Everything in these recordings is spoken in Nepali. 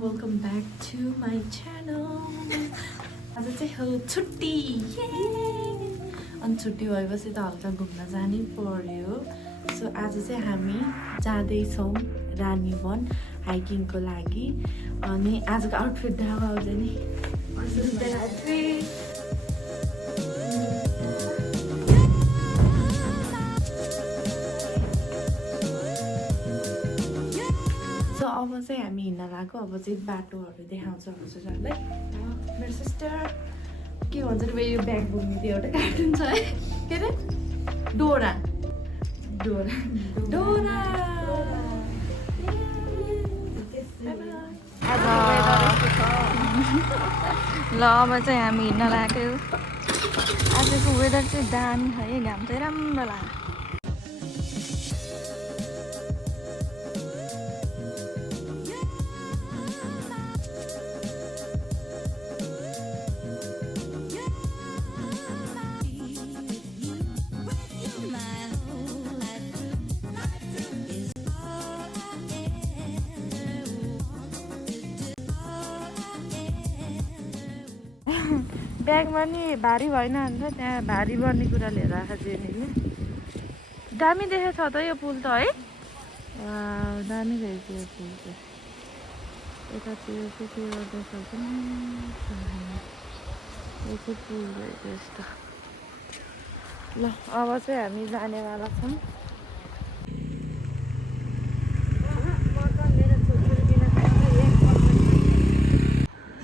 welcome back to my channel. आज चाहिँ हो छुट्टी अनि छुट्टी भएपछि त हल्का घुम्न जानै पर्यो सो आज चाहिँ हामी जाँदैछौँ रानीवन हाइकिङको लागि अनि आजको आउटफिट देखाएको आउँछ नि अब चाहिँ हामी हिँड्न लाग्यो अब चाहिँ बाटोहरू देखाउँछ हजुरहरूलाई मेरो सिस्टर के भन्छ नि यो ब्याग बोक्ने त्यो एउटा कार्टुन छ है के अरे डोरा डोरा डोरा ल अब चाहिँ हामी हिँड्न लाग्यो आजको वेदर चाहिँ दामी छ है घाम चाहिँ राम्रो लाग्यो ब्यागमा नि भारी भएन अन्त त्यहाँ भारी बन्ने कुरा लिएर आएको जेनीले दामी देखेको छ त यो पुल त है दामी रहेछ यो पुल चाहिँ यतातिर चाहिँ के गर्दैछ यो चाहिँ पुल रहेछ यस्तो ल अब चाहिँ हामी जानेवाला छौँ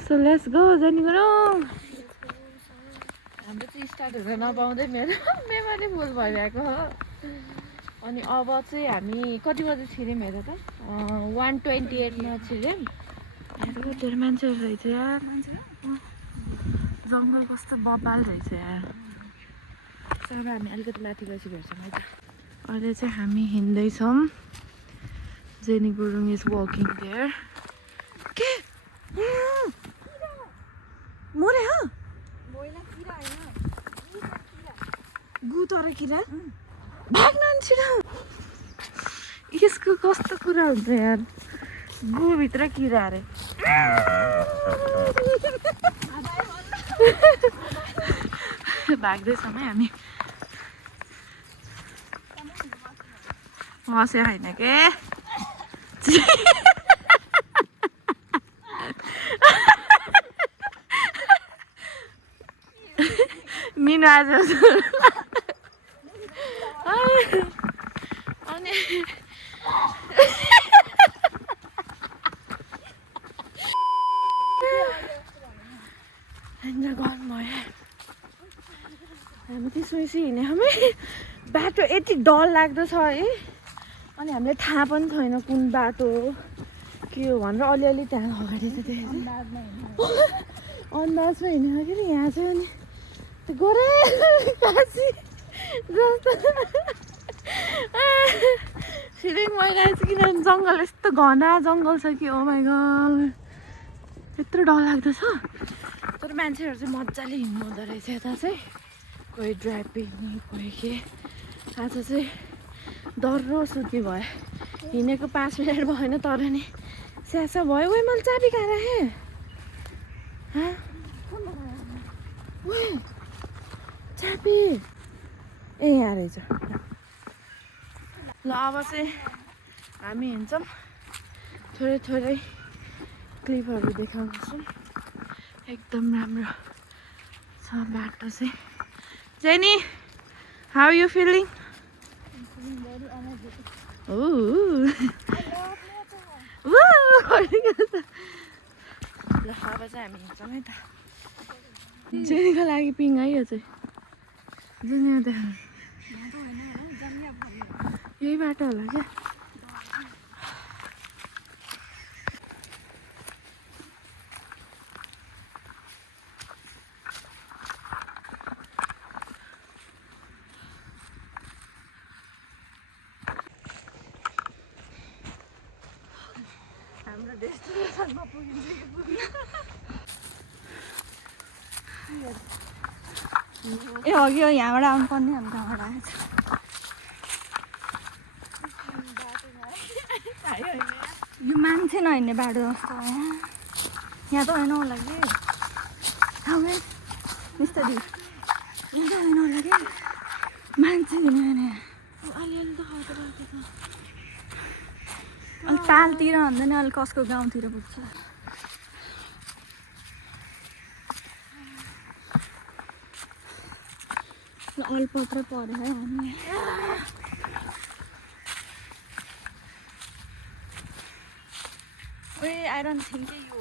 सो लेट्स गो जाने गरौँ हाम्रो चाहिँ स्टार्ट हुन नपाउँदै मेरो मेमोरी फुल भइरहेको हो अनि अब चाहिँ हामी कति बजी छिर्यौँ हेर त 1:28मा छिर्यौँ धेरै मान्छेहरू रहेछ यार जङ्गल कस्तो बबाल रहेछ यार तर हामी अलिकति माथि गएपछि भेट्छौँ है त अहिले चाहिँ हामी हिँड्दैछौँ Jenny Gurung is walking there के मोरे हो गु तर किरा भाग्न छिटो यसको कस्तो कुरा हुन्छ यार गुभित्र किरा अरे भाग्दैछौँ है हामी हँसे होइन के मिनु आज अनि इन्जोय गर्नु भयो हामी त्यसमै हिँड्यो हामी बाटो यति डर लाग्दो छ है अनि हामीलाई थाहा पनि छैन कुन बाटो हो के हो भनेर अलिअलि त्यहाँ अगाडि त देखेको अन्दाजमा हिँडेको कि यहाँ चाहिँ अनि त्यो गोरे काशी जस्तो फिलिङ भइरहेको छ किनभने जङ्गल यस्तो घना जङ्गल छ कि ओ माई गड यत्रो डर लाग्दो छ तर मान्छेहरू चाहिँ मजाले हिँड्नु हुँदो रहेछ यता चाहिँ कोही ड्राइभिङ कोही के आज चाहिँ डर्रो सुत्ती भयो हिँडेको 5 मिनट भएन तर नि स्यासा भयो ओइ मैले चाबी कहाँ राखेँ चाबी ए यहाँ रहेछ ल अब चाहिँ हामी हिँड्छौँ थोरै थोरै क्लिपहरू देखाउँछौँ एकदम राम्रो छ बाटो चाहिँ जेनी हाउ यु फिलिङ ल अब चाहिँ हामी हिँड्छौँ है त जेनीको लागि पिङ है यो चाहिँ जेनी देखा यही बाटो होला क्या हाम्रो डेस्टिनेसनमा पुगिन्छ कि पुग्नु ए अघि यहाँबाट आउनु पर्ने हामी कहाँबाट आएछ यो मान्छे मान्छे नहिँड्ने बाटो जस्तो यहाँ त होइन होला कि मिस्टरी यहाँ त होइन होला कि मान्छे हिँड्ने अलिअलि त खर्च भएको छ अनि पालतिर भन्दा नि अलिक कसको गाउँतिर पुग्छ अलपत्र पऱ्यो है भन्ने Wait, I don't think you.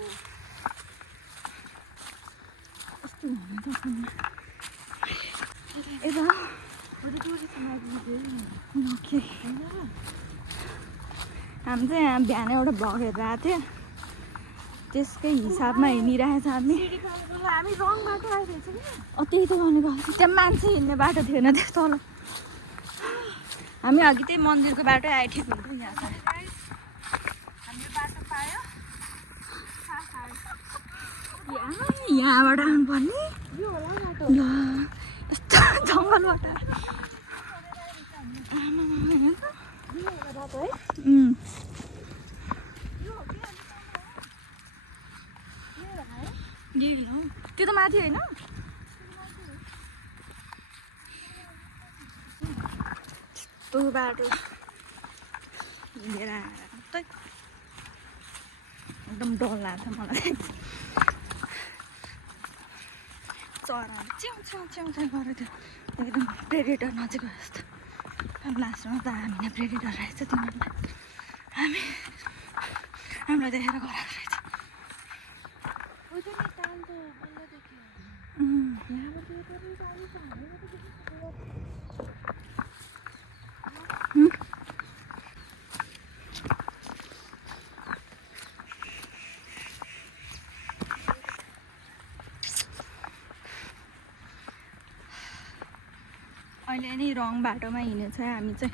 कस्तो हुनु त फोनमा यता ओके हामी चाहिँ यहाँ बिहान एउटा भ्लग हेरेर आएको थियो त्यसकै हिसाबमा हिँडिरहेको छ हामी हामी रङ बाटो आइरहेछ कि त्यही त भनेको त्यहाँ मान्छे हिँड्ने बाटो थिएन त्यो तल हामी अघि त्यही मन्दिरको बाटो आइठेको हुन्थ्यो यहाँ चाहिँ हामीले बाटो पायो यहाँबाट आउनुपर्ने यो होला बाटो ल यस्तो जङ्गलबाट बाटो है त्यो त माथि होइन त्यो बाटो हिँडेर आएर एकदम डर लाग्छ मलाई चराहरू च्याउ च्याउ च्याउ च्याउ गरेर थियो एकदम प्रेडेटर नजिक जस्तो अब लास्टमा त हामी नै प्रेडेटर रहेछ तिनीहरूलाई हामीलाई देखेर गराएको रहेछ अहिले नै रङ बाटोमा हिँडेछ हामी चाहिँ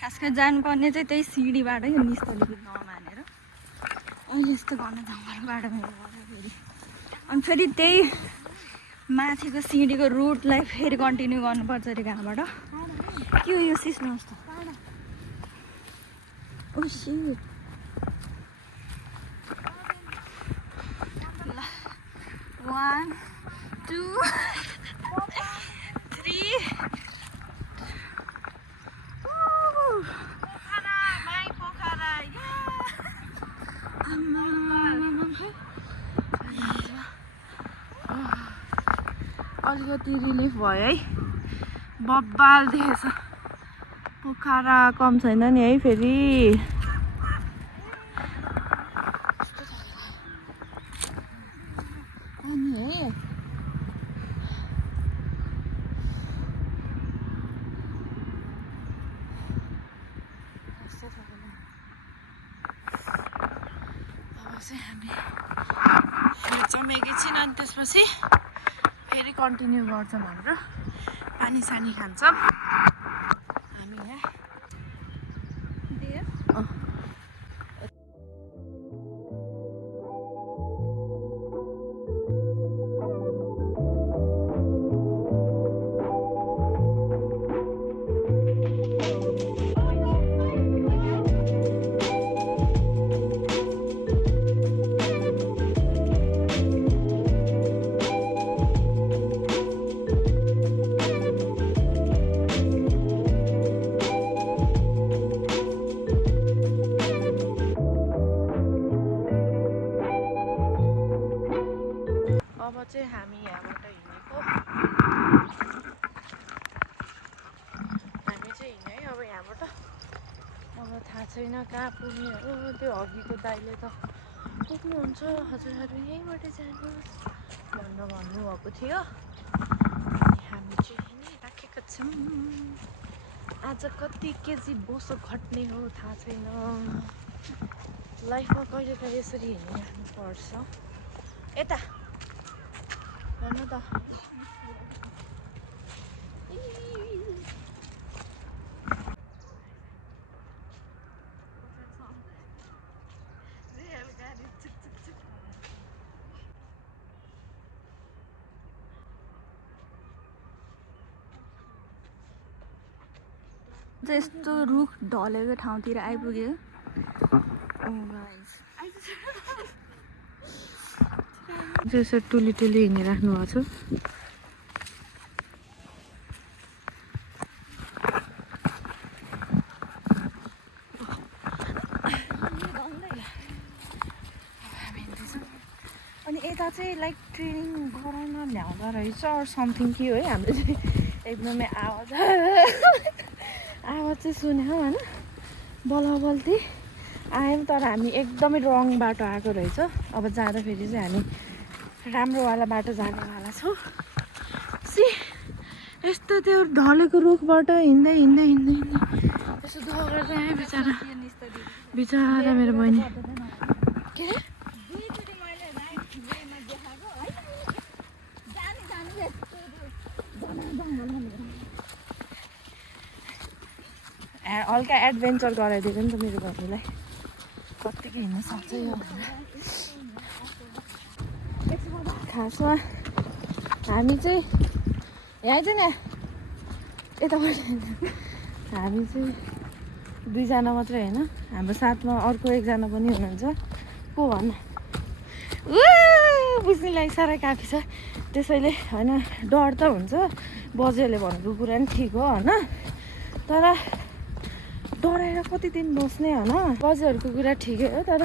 खास गरी जानुपर्ने चाहिँ त्यही सिडीबाट यो निस्तलीको नमानेर अहिले यस्तो गर्न जङ्गलको बाटोमा हिँड्नु फेरि अनि फेरि त्यही माथिको सिडीको रुटलाई फेरि कन्टिन्यू गर्नुपर्छ अरे कहाँबाट के हो यो सिस्नो जस्तो ओ शिट ल 1 2 3 अलिकति रिलिफ भयो है बब्बाल देखेछ पोखरा कम छैन नि है फेरि हामी एकैछिन अनि त्यसपछि फेरि कन्टिन्यू गर्छौँ हाम्रो पानी सानी खान्छौँ हामी यहाँ अब चाहिँ हामी यहाँबाट हिँडेको हामी चाहिँ हिँड्यो है अब यहाँबाट अब थाहा छैन कहाँ पुग्ने हो त्यो अघिको दाइले त पुग्नुहुन्छ हजुरहरू यहीँबाट जानुहोस् भन्नुभएको थियो अनि हामी चाहिँ हिँडिराखेका छौँ आज कति केजी बोसो घट्ने हो थाहा छैन लाइफमा कहिलेकाहीँ यसरी हिँडिराख्नुपर्छ यता हेर्नु त यस्तो रुख ढलेको ठाउँतिर आइपुग्यो गाइस यसो टुली टुली हिँडिराख्नु भएको छु अनि यता चाहिँ लाइक ट्रेनिङ गराउन ल्याउँदो रहेछ अर समथिङ के हो है हामीले चाहिँ एकदमै आवाज चाहिँ सुन्यौँ होइन बलबल्ती आयौँ तर हामी एकदमै रङ बाटो आएको रहेछ अब जाँदाखेरि चाहिँ हामी राम्रोवाला बाटो जानेवाला छौँ सी यस्तो त्यो ढलेको रुखबाट हिँड्दै हिँड्दै हिँड्दै हिँड्दै यसो दुःख गर्दै आयो बिचरा बिचरा मेरो बहिनी के अरे हल्का एडभेन्चर गराइदिएको नि त मेरो बहिनीलाई कत्तिको हिँड्न सक्छ यो खासमा हामी चाहिँ यहाँ चाहिँ नि यताबाट हामी चाहिँ दुईजना मात्रै होइन हाम्रो साथमा अर्को एकजना पनि हुनुहुन्छ को भन्न बुझ्नेलाई साह्रै काफी छ त्यसैले होइन डर त हुन्छ बजेले भनेको कुरा नि ठिक हो होइन तर डराएर कति दिन बस्ने होइन बजेहरूको कुरा ठिकै हो तर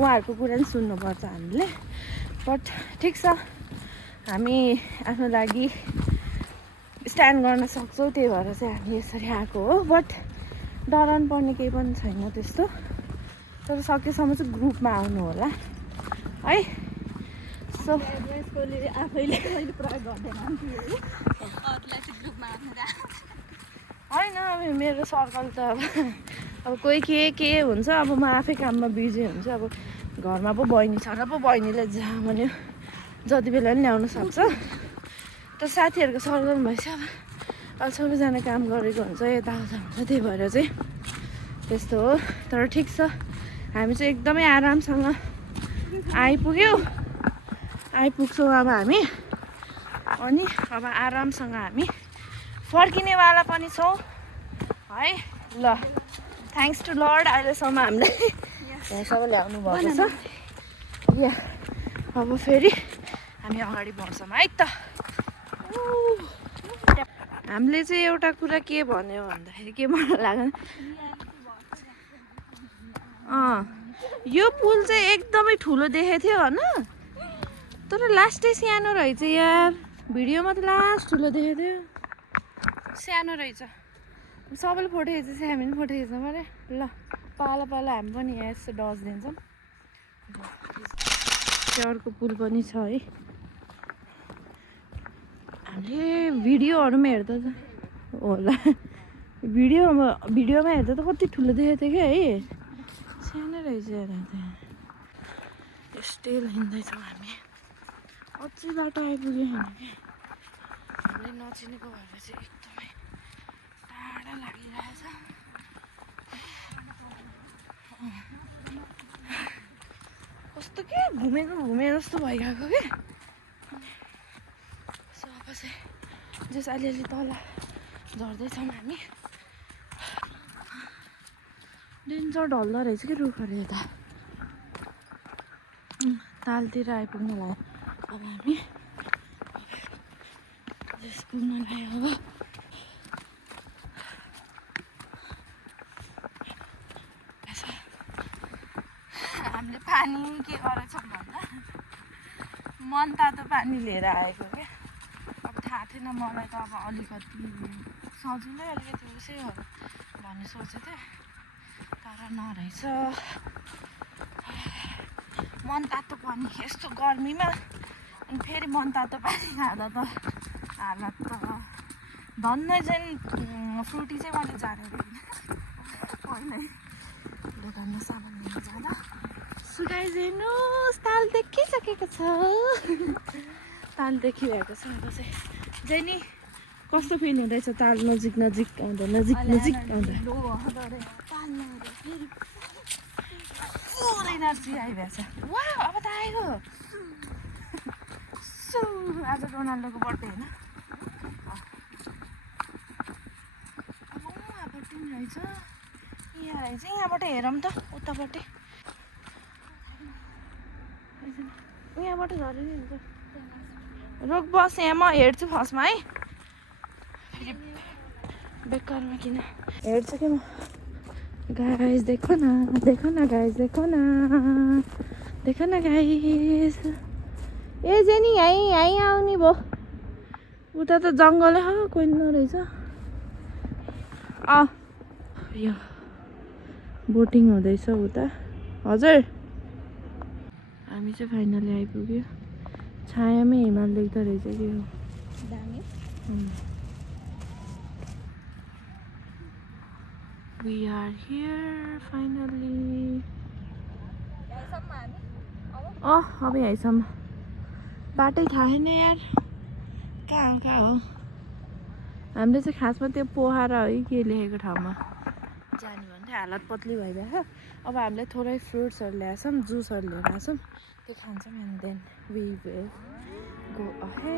उहाँहरूको कुरा नि सुन्नुपर्छ हामीले बट ठिक छ हामी आफ्नो लागि स्ट्यान्ड गर्न सक्छौँ त्यही भएर चाहिँ हामी यसरी आएको हो बट डराउनु पर्ने केही पनि छैन त्यस्तो तर सकेसम्म चाहिँ ग्रुपमा आउनु होला है सो आफैले प्रयोग गर्दैन होइन अब मेरो सर्कल त अब कोही के हुन्छ अब म आफै काममा बिजी हुन्छु अब घरमा पो बहिनी छ र पो बहिनीले जहाँ भन्यो जति बेला पनि ल्याउन सक्छ त साथीहरूको सर्कल भएपछि अब सबैजना काम गरेको हुन्छ यताउता हुन्छ त्यही भएर चाहिँ त्यस्तो हो तर ठिक छ हामी चाहिँ एकदमै आरामसँग आइपुग्छौँ अब हामी अनि अब आरामसँग हामी फर्किनेवाला पनि छौँ है ल थ्याङ्क्स टु लर्ड अहिलेसम्म हामीले यहाँसम्म ल्याउनु भएको छ या अब फेरि हामी अगाडि बढ्छौँ है त हामीले चाहिँ एउटा कुरा के भन्यो भन्दाखेरि के मलाई लाग्यो यो पुल चाहिँ एकदमै ठुलो देखेको थियो होइन तर लास्टै सानो रहेछ यार भिडियोमा त लास्ट ठुलो देखेको थियो सानो रहेछ सबैले फोटो खिच्दैछ हामी पनि फोटो खिच्नु पऱ्यो ल पाला पाला हामी पनि यहाँ यस्तो डज दिन्छौँ त्यो अर्को पुल पनि छ है हामीले भिडियोहरूमा हेर्दा त होला भिडियोमा हेर्दा त कति ठुलो देखेको थियो क्या है सानो रहेछ स्टिल हिँड्दैछौँ हामी अझै बाटो आइपुग्यो होइन कि हामीले नचिनेको भएर चाहिँ एकदमै टाढा लागिरहेछ कस्तो के घुमे जस्तो भइरहेको क्या सो अब चाहिँ जस अलिअलि तल झर्दैछौँ हामी डेन्जर ढल्दो रहेछ कि रुखहरू यता तालतिर आइपुग्नु भयो अब हामी जस पुग्न लाग्यो अब हामीले पानी के गरेछौँ भन्दा मन तातो पानी लिएर आएको क्या अब थाहा थिएन मलाई त अब अलिकति सजिलै अलिकति उसै हो भन्ने सोचेको थिएँ तर नरहेछ मन तातो पानी यस्तो गर्मीमा अनि फेरि मन तातो पानी खाँदा त हालत त धन्नै चाहिँ फ्रुटी चाहिँ मैले जानेको थिइनँ पहिल्यै दोकानमा सामान लिएर जाँदा सुगाइ हेर्नुहोस् ताल देखिसकेको छ ताल देखिरहेको छ अब चाहिँ जेनी कस्तो फिल हुँदैछ ताल नजिक आउँदा फुल एनर्जी आइरहेछ वा अब त आयो सो आज रोनाल्डोको बर्थडे होइन अब उहाँपट्टि पनि रहेछ यहाँ रहेछ यहाँबाट हेरौँ त उतापट्टि यहाँबाट झरे नि हुन्छ रोक बस यहाँ म हेर्छु फर्स्टमा है फेरि बेकारमा किन हेर्छु कि म गाइस देखो न गाइस ए जेनी यहीँ आउने भयो उता त जङ्गलै कोही नरहेछ यो बोटिङ हुँदैछ उता हजुर हामी चाहिँ फाइनली आइपुग्यो छायामै हिमाल देख्दो रहेछ कि हो We are here finally. अब यहीँसम्म बाटै थाहा छैन यार कहाँ हो हामीले चाहिँ खासमा त्यो पोखरा है के लेखेको ठाउँमा जाने भन्थ्यो हालत पत्ली भइरहेको अब हामीले थोरै फ्रुट्सहरू ल्याएछौँ जुसहरू लिएर आएछौँ त्यो खान्छौँ and then we will go ahead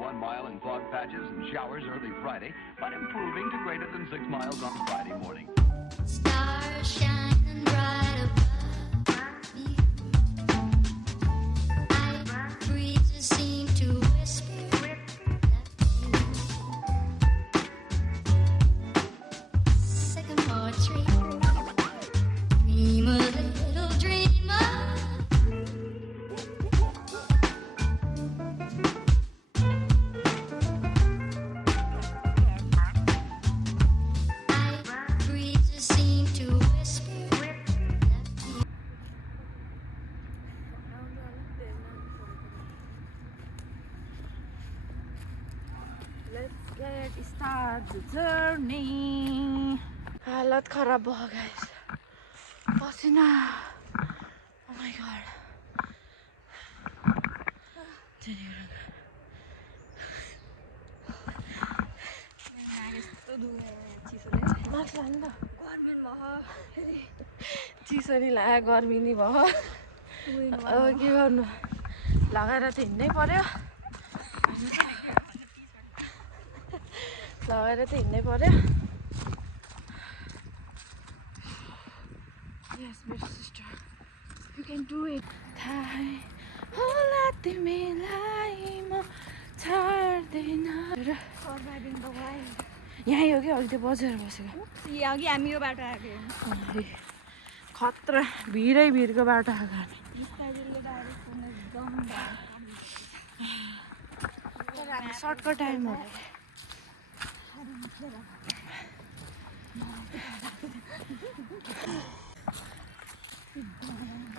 1 mile in fog patches and showers early Friday, but improving to greater than 6 miles on Friday morning. Stars shining bright above me. Night breezes seem to whisper sycamore tree. Dream a little dream of breezes seem to whisper. Let's get start the journey. हालत खराब भयो गाइस पसिना oh my god माथि लानु त चिसो नि लाग्यो गर्मी नि भयो अब के गर्नु लगाएर त हिँड्नै पर्यो Yes, मेरो sister. You can do it. थाहै होला तिमीलाई म छाड्दैन Surviving the wild. यहीँ हो कि अघि त्यो बजेर बसेको अघि हामी यो बाटो आएको अरे खतरा भिडको बाटो आएको हामी सर्टकट टाइम हो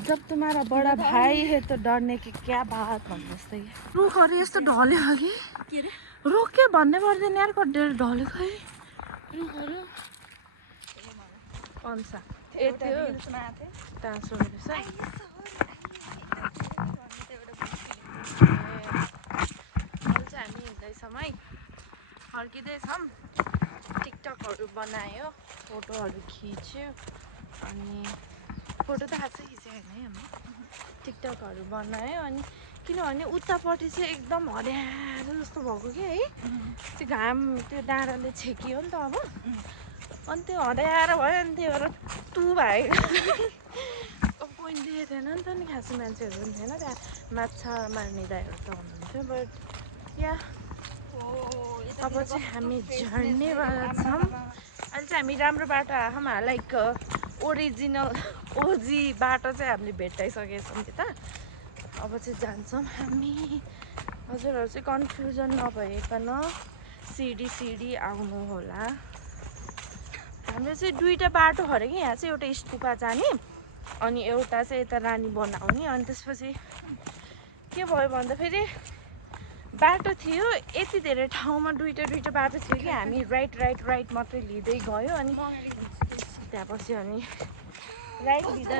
जब तुम्हारा बड़ा भाई है तो डरने की क्या बात भन्नु जस्तै रुखहरू यस्तो ढल्यो कि के अरे रुख के भन्नै पर्दैन यार कति ढलेको है रुखहरू कन्सा ए त्यो टाँसो रहेछ हामी हिँड्दैछौँ है फर्किँदैछौँ टिकटकहरू बनायो फोटोहरू खिच्यो अनि फोटो त खासै खिच्यो होइन है हामी टिकटकहरू बनायो अनि किनभने उतापट्टि चाहिँ एकदम हरियालो जस्तो भएको कि है त्यो घाम त्यो डाँडाले छेकियो नि त अब अनि त्यो हरियारो भयो अनि त्यही भएर तु भएको अब कोही देखेको थिएन नि त नि खासै मान्छेहरू पनि थिएन त्यहाँ माछा मार्ने दाइहरू त हुनुहुन्थ्यो बट या अब चाहिँ हामी झर्नेवाला छौँ अहिले चाहिँ हामी राम्रो बाटो आएछौँ लाइक ओरिजिनल ओजी बाटो चाहिँ हामीले भेटाइसकेको छौँ त्यता अब चाहिँ जान्छौँ हामी हजुरहरू चाहिँ कन्फ्युजन नभइकन सिडी आउनु होला हाम्रो चाहिँ दुईवटा बाटो खऱ्यो कि यहाँ चाहिँ एउटा स्तुपा जाने अनि एउटा चाहिँ यता रानी बनाउने अनि त्यसपछि के भयो भन्दाखेरि बाटो थियो यति धेरै ठाउँमा दुईवटा बाटो थियो कि हामी राइट मात्रै लिँदै गयो अनि त्यहाँ पछि अनि राइट लिँदा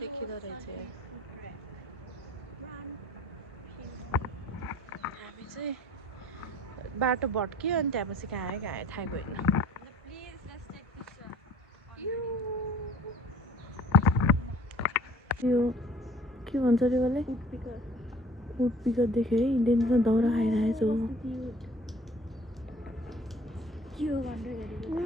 देखिँदो रहेछ हामी चाहिँ बाटो भट्क्यो अनि त्यहाँपछि कहाँ आयो थाहा भएन यो के भन्छ अरे उसले उड पिकर देख्यो है डेन्समा दाउरा खाइरहेछ के हो भनेर हेरेको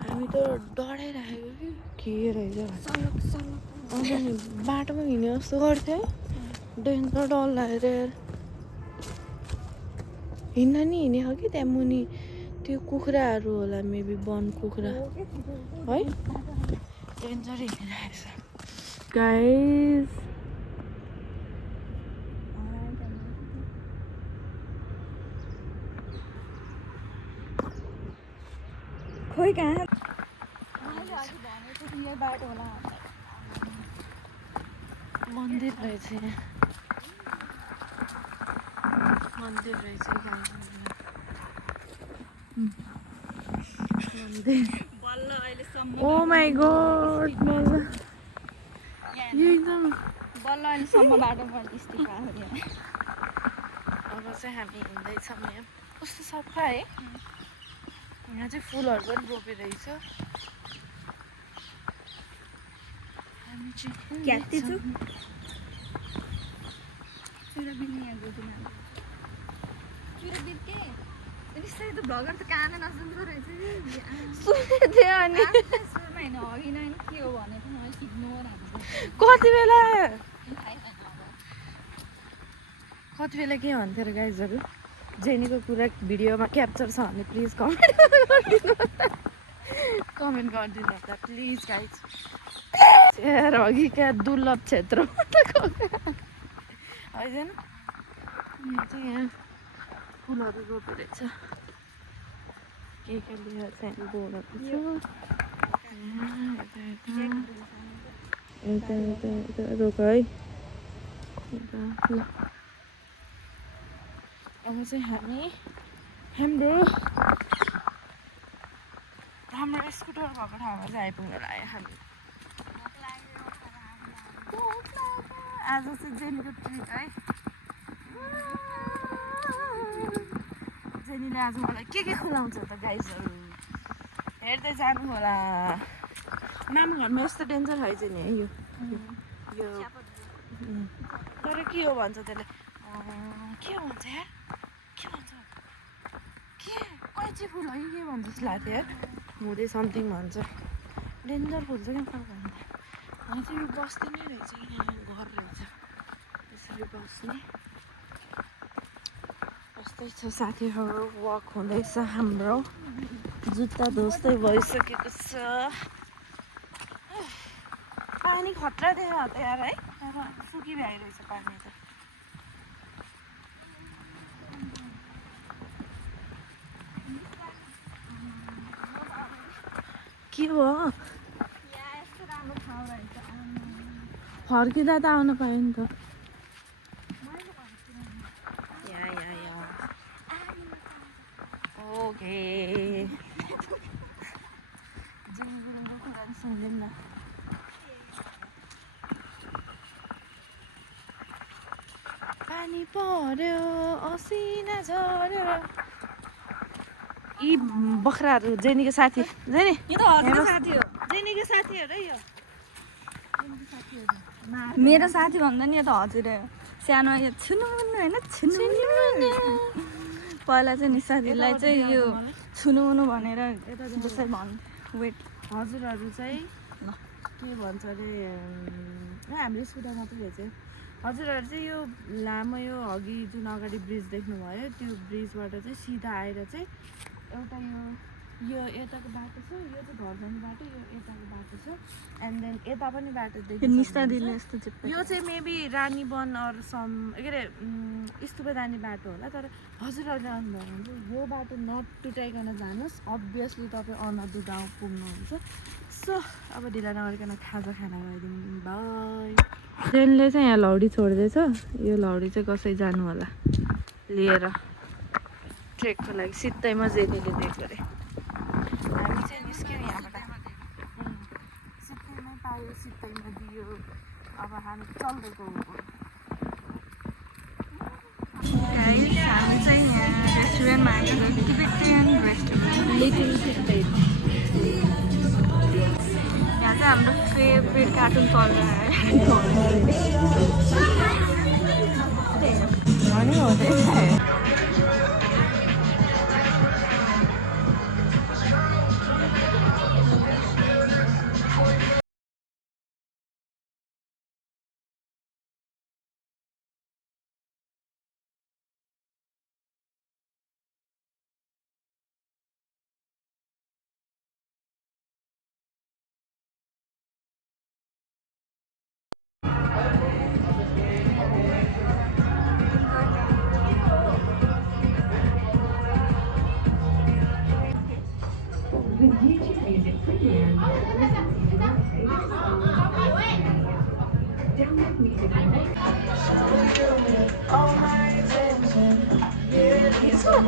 हामी त डराइराखेको कि के रहेछ सलक सलक अन्त नि बाटोमा हिँड्यो जस्तो गर्थ्यो है डेन्जर डर लागेर यार हिँड्न नि हिँडेको कि त्यहाँ मुनि त्यो कुखुराहरू होला मेबी वन कुखुरा है डेन्जर हिँडिरहेको छ गाइस खोइ कहाँ मैले अघि भनेको थिएँ यही बाटो होला मन्दिर रहेछ यहाँ मन्दिर रहेछ मन्दिर बल्ल अहिलेसम्म ओ माई गॉड बल्ल यो एकदम बल्ल अहिलेसम्म बाटोमा स्टिक आयो अब चाहिँ हामी हिँड्दैछौँ यहाँ कस्तो सफा है यहाँ चाहिँ फुलहरू पनि रोपेरहेछ हामी चाहिँ क्याटी छु चुराबिन यहाँ गइदिनु चुराबिन के यस्तै त भ्लगर त कानै नसुनको रहेछ सुनेको थियो अनि सुनमा होइन अघि नै के हो भनेको मलाई खिच्नु कति बेला के भन्थ्यो र गाइजहरू जेनीको कुरा भिडियोमा क्याप्चर छ भने प्लिज कमेन्ट गरिदिनु होला प्लिज गाइज यार अघि क्या दुर्लभ क्षेत्र होइन यहाँ चाहिँ यहाँ फुलहरू रोपेको छ के लिएर चाहिँ बोर्डहरू छ यता रोक है ल अब चाहिँ हामी हाम्रो स्कुटर भएको ठाउँमा चाहिँ आइपुग्नु लाग्यो हामी आज चाहिँ जेनीको ट्रिप है जेनीले आज मलाई के खुलाउँछ त गाइजहरू हेर्दै जानु होला माम घरमा यस्तो डेन्जर खाइछ नि है यो तर के हो भन्छ त्यसले के भन्छ यार के भन्छ के कैची फुल हो के भन्छ जस्तो लाग्थ्यो यार हुँदै समथिङ भन्छ डेन्जर फुल चाहिँ कहाँ भन्दा यहाँ चाहिँ यो बस्ती नै रहेछ यहाँ घर रहेछ यसरी बस्ने यस्तै छ साथीहरू वक हुँदैछ हाम्रो जुत्ता धोस्दै भइसकेको छ पानी खतरा देखायो त यार है सुकिरहेछ पानी त के हो फर्किँदा त आउन पायो नि त ओके सुन्दैम न पानी पर्यो असिना झर्यो यी बख्राहरू जेनीको साथी जेनी यो त हजुरको साथी हो जेनीको साथीहरू है यो मेरो साथी भन्दा नि यो त हजुर हो सानो यो छुनु मुन्नु होइन छुनु पहिला चाहिँ निशा दिदीलाई चाहिँ यो छुनु मुनु भनेर जसरी भन् वेट हजुरहरू चाहिँ ल के भन्छ अरे हामीले सुधा मात्रै हेर्छ हजुरहरू चाहिँ यो लामो यो अघि जुन अगाडि ब्रिज देख्नुभयो त्यो ब्रिजबाट चाहिँ सिधा आएर चाहिँ एउटा यो यताको बाटो छ यो चाहिँ घर जाने बाटो यो यताको बाटो छ एन्ड देन यता पनि बाटो निशा दिदीले यस्तो चाहिँ यो चाहिँ मेबी रानीवन अरू सम के अरे स्तूप जाने बाटो होला तर हजुरहरूले आउनुभयो भने चाहिँ यो बाटो नटुटाइकन जानुहोस् अभियसली तपाईँ अनदु गाउँ पुग्नुहुन्छ सो अब ढिला नगरिकन खाजा खाना गइदिउँ बाई ट्रेनले चाहिँ यहाँ लौडी छोड्दैछ यो लौडी चाहिँ कसै जानु होला लिएर ट्रेकको लागि सित्तैमा जेनीले दिएको अरे हामी चाहिँ निस्क्यौँ यहाँबाट सित्तैमै पायो सित्तैमा दियो अब हामी चल्दै गएको हामी चाहिँ यहाँ रेस्टुरेन्टमा आएको टिबेटियन रेस्टुरेन्ट लिटिल टिबेट यहाँ चाहिँ हाम्रो फेभरेट कार्टुन चल रहा है भने हुँदैन All my attention. Yeah, he's so